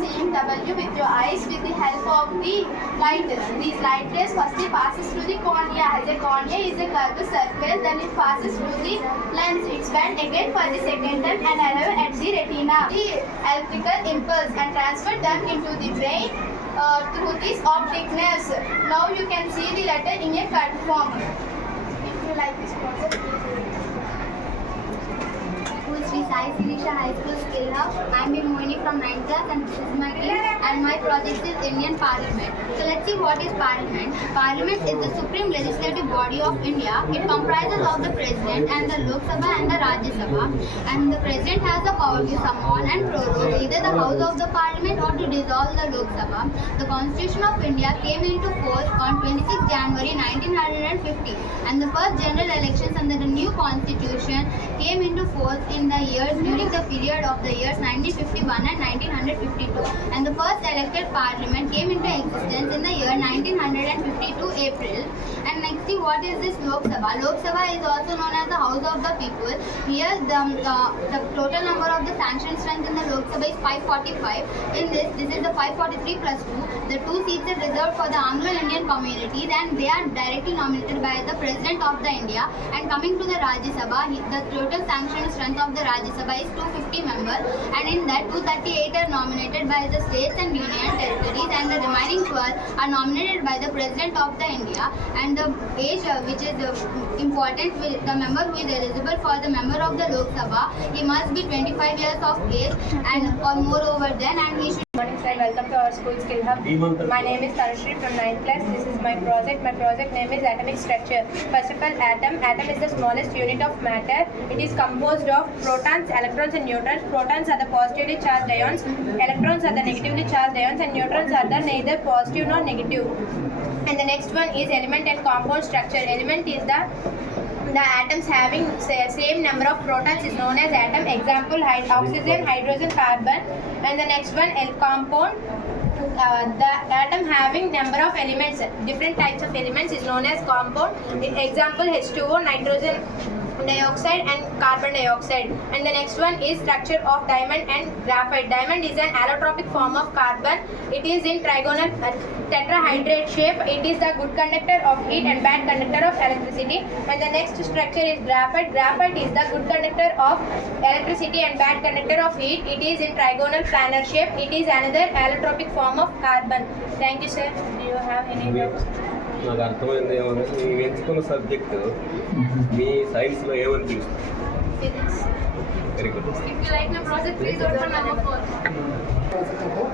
seeing W with your eyes with the help of the light. These light rays firstly passes through the cornea. As a cornea is a curved surface, then it passes through the lens. It's bent again for the second time and arrive at the retina. The electrical impulse and transfer them into the brain through this optic nerves. Now you can see the letter in a cut form. If you like this project, Sri Sai Sirisha High School Skill Hub. I am Mohini from 9th class and this is my team and my project is Indian Parliament. So let's see what is Parliament. Parliament is the supreme legislative body of India. It comprises of the President and the Lok Sabha and the Rajya Sabha, and the President has the power to summon and prorogue either the House of the Parliament or to dissolve the Lok Sabha. The Constitution of India came into force on 26 January 1950 and the first general elections under the new constitution came into force in the years during the period of the years 1951 and 1952, and the first elected parliament came into existence in the year 1952 April. And next thing, what is this Lok Sabha? Lok Sabha is also known as the House of the People. Here the total number of the sanctioned strength in the Lok Sabha is 545. In this is the 543 plus 2. The 2 seats are reserved for the Anglo-Indian communities and they are directly nominated by the President of the India. And coming to the Rajya Sabha, the total sanctioned strength of the Rajya Sabha is 250 members, and in that 238 are nominated by the states and union territories and the remaining 12 are nominated by the President of the India. And the age which is important, the member who is eligible for the member of the Lok Sabha, he must be 25 years of age and or more over then, and he should. Good morning sir, welcome to our school skill hub. My name is Tanushree from 9th class. This is my project. My project name is atomic structure. First of all, atom. Atom is the smallest unit of matter. It is composed of protons, electrons and neutrons. Protons are the positively charged ions, electrons are the negatively charged ions, and neutrons are the neither positive nor negative. And the next one is element and compound structure. Element is the atoms having same number of protons is known as atom. Example, oxygen, hydrogen, carbon. And the next one, compound. The atom having number of elements, different types of elements is known as compound. Example, H2O, nitrogen dioxide and carbon dioxide. And the next one is structure of diamond and graphite. Diamond is an allotropic form of carbon. It is in trigonal tetrahydrate shape. It is the good conductor of heat and bad conductor of electricity. And the next structure is graphite. Graphite is the good conductor of electricity and bad conductor of heat. It is in trigonal planar shape. It is another allotropic form of carbon. Thank you sir. Do you have any doubts? నాకు అర్థమైంది ఏమన్నా మీరు ఎంచుకున్న subject మీ సైన్స్లో ఏమని పిలుస్తుంది? Physics. Very good. If you like my project, please open number 4.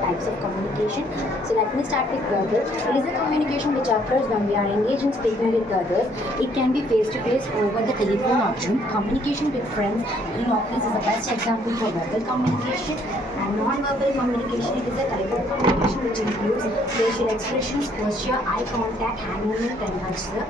Types of communication. So let me start with verbal. It is a communication which occurs when we are engaged in speaking with others. It can be face to face over the telephone option. Communication with friends in office is the best example for verbal communication. And non-verbal communication, it is a type of communication which includes facial expressions, posture, eye contact, hand movement and gesture.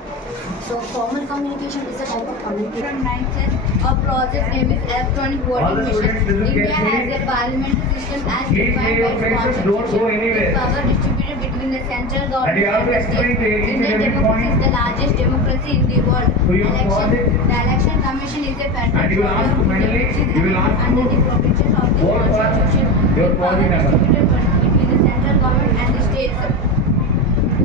So formal communication is a type of communication. From 9th class, our project name is electronic voting machine. India has a parliamentary system as defined by its constitution. Its power distributed between the central government and the state. Indian democracy is the largest democracy in the world. The election commission is a federal body which is under the provisions of the constitution. Its power distributed between the central government and the states.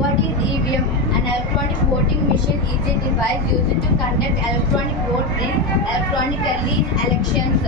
What is EVM? An electronic voting machine is a device used to conduct electronic voting electronically in elections.